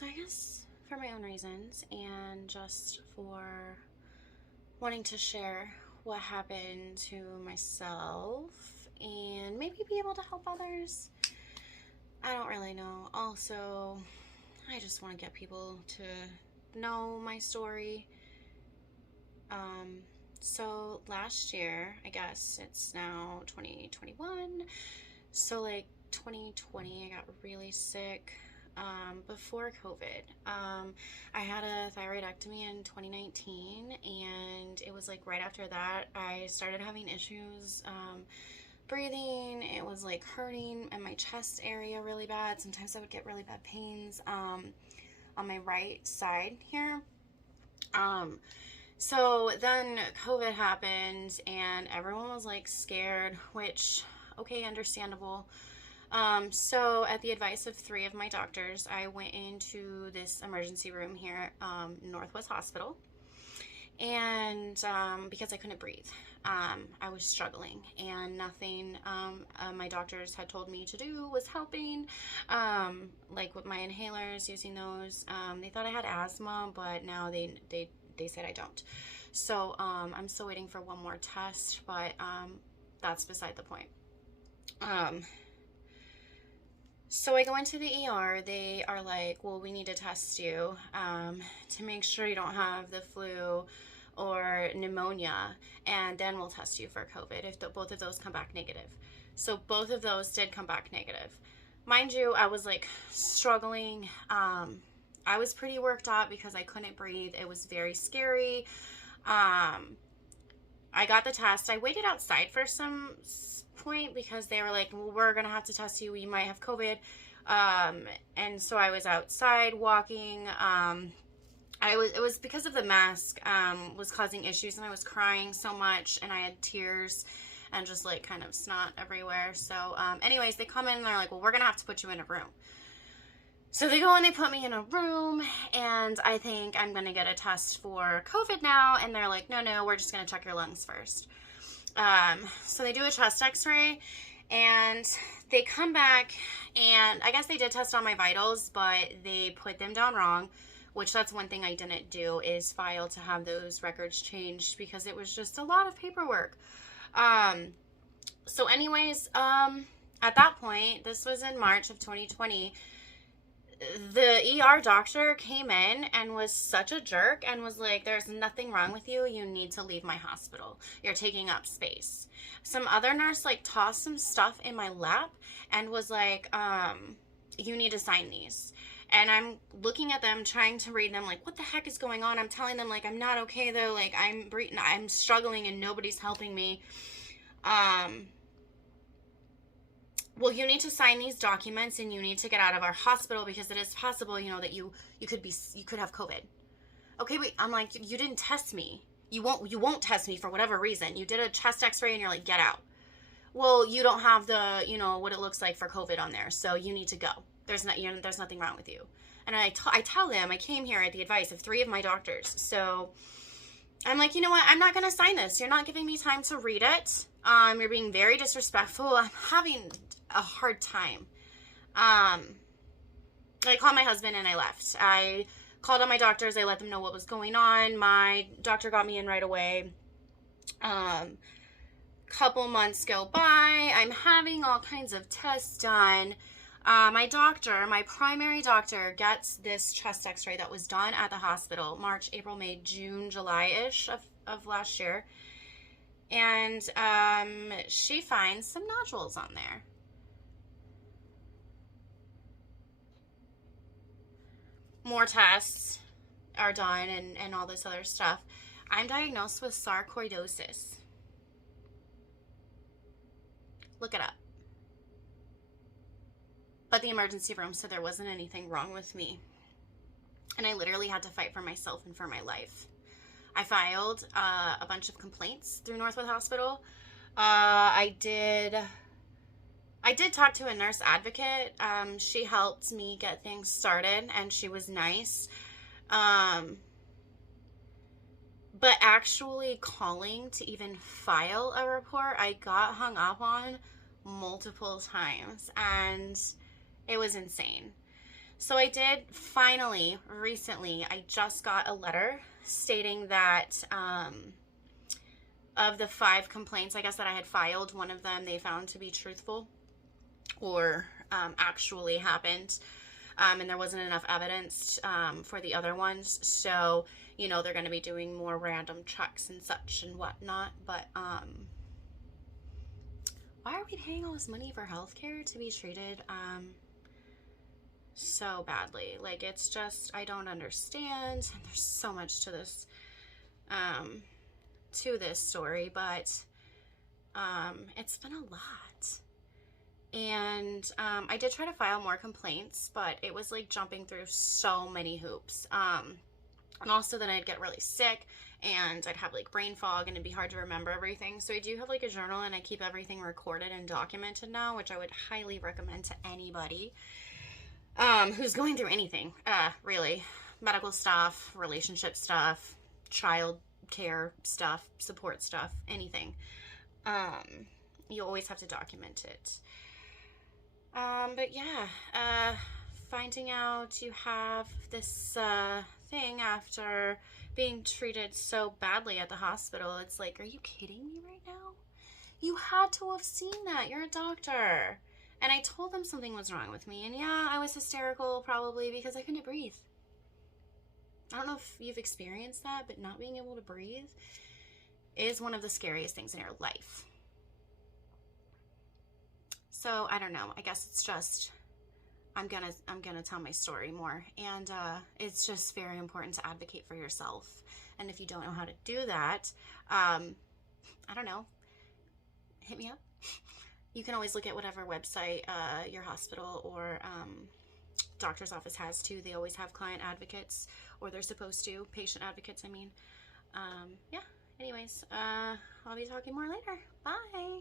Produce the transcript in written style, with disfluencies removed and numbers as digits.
So I guess for my own reasons and just for wanting to share what happened to myself and maybe be able to help others. I don't really know. Also, I just want to get people to know my story. So last year, I guess it's now 2021. So like 2020, I got really sick. Before COVID. I had a thyroidectomy in 2019, and it was like right after that I started having issues breathing. It was like hurting in my chest area really bad. Sometimes I would get really bad pains on my right side here. So then COVID happened, and everyone was like scared, which, okay, understandable. So at the advice of 3 of my doctors, I went into this emergency room here, Northwest Hospital, and because I couldn't breathe, I was struggling, and nothing my doctors had told me to do was helping. Like with my inhalers, using those, they thought I had asthma, but now they said I don't. So I'm still waiting for one more test, but that's beside the point. So I go into the ER. They are like, well, we need to test you to make sure you don't have the flu or pneumonia, and then we'll test you for COVID if both of those come back negative. So both of those did come back negative. Mind you, I was like struggling. I was pretty worked up because I couldn't breathe. It was very scary. I got the test. I waited outside for some point because they were like, well, we're gonna have to test you, might have COVID. And so I was outside walking. It was because of the mask was causing issues, and I was crying so much, and I had tears and just like kind of snot everywhere. So anyways, they come in and they're like, well, we're gonna have to put you in a room. So they go and they put me in a room, and I think I'm going to get a test for COVID now. And they're like, no, we're just going to check your lungs first. So they do a chest x-ray, and they come back, and I guess they did test all my vitals, but they put them down wrong, which that's one thing I didn't do, is file to have those records changed, because it was just a lot of paperwork. So anyways, at that point, this was in March of 2020, the ER doctor came in and was such a jerk and was like, there's nothing wrong with you. You need to leave my hospital. You're taking up space. Some other nurse like tossed some stuff in my lap and was like, you need to sign these. And I'm looking at them, trying to read them, like, what the heck is going on? I'm telling them, like, I'm not okay though. Like, I'm struggling and nobody's helping me. Well, you need to sign these documents, and you need to get out of our hospital because it is possible, that you could have COVID. Okay, wait, I'm like, you didn't test me. You won't test me for whatever reason. You did a chest x-ray and you're like, get out. Well, you don't have the, what it looks like for COVID on there. So you need to go. There's nothing wrong with you. And I tell them I came here at the advice of 3 of my doctors. So I'm like, you know what? I'm not going to sign this. You're not giving me time to read it. You're being very disrespectful. I'm having a hard time. I called my husband and I left. I called on my doctors. I let them know what was going on. My doctor got me in right away. Couple months go by. I'm having all kinds of tests done. My primary doctor, gets this chest x-ray that was done at the hospital March, April, May, June, July-ish of last year. And she finds some nodules on there. More tests are done and all this other stuff. I'm diagnosed with sarcoidosis. Look it up. But the emergency room said there wasn't anything wrong with me. And I literally had to fight for myself and for my life. I filed a bunch of complaints through Northwood Hospital. I did talk to a nurse advocate. She helped me get things started, and she was nice. But actually calling to even file a report, I got hung up on multiple times, and it was insane. So I did finally, recently, I just got a letter stating that of the 5 complaints, I guess, that I had filed, one of them they found to be truthful or actually happened. And there wasn't enough evidence for the other ones. So, you know, they're going to be doing more random checks and such and whatnot. But why are we paying all this money for healthcare to be treated so badly? Like, it's just, I don't understand. There's so much to this story, but it's been a lot. And I did try to file more complaints, but it was like jumping through so many hoops. And also then I'd get really sick and I'd have like brain fog and it'd be hard to remember everything. So I do have like a journal and I keep everything recorded and documented now, which I would highly recommend to anybody who's going through anything, really. Medical stuff, relationship stuff, child care stuff, support stuff, anything. You always have to document it. But yeah, finding out you have this thing after being treated so badly at the hospital, it's like, are you kidding me right now? You had to have seen that. You're a doctor. And I told them something was wrong with me. And yeah, I was hysterical probably because I couldn't breathe. I don't know if you've experienced that, but not being able to breathe is one of the scariest things in your life. So I don't know. I guess it's just I'm gonna tell my story more, and it's just very important to advocate for yourself. And if you don't know how to do that, I don't know. Hit me up. You can always look at whatever website your hospital or doctor's office has too. They always have client advocates, or they're supposed to. Patient advocates, I mean. Yeah. Anyways, I'll be talking more later. Bye.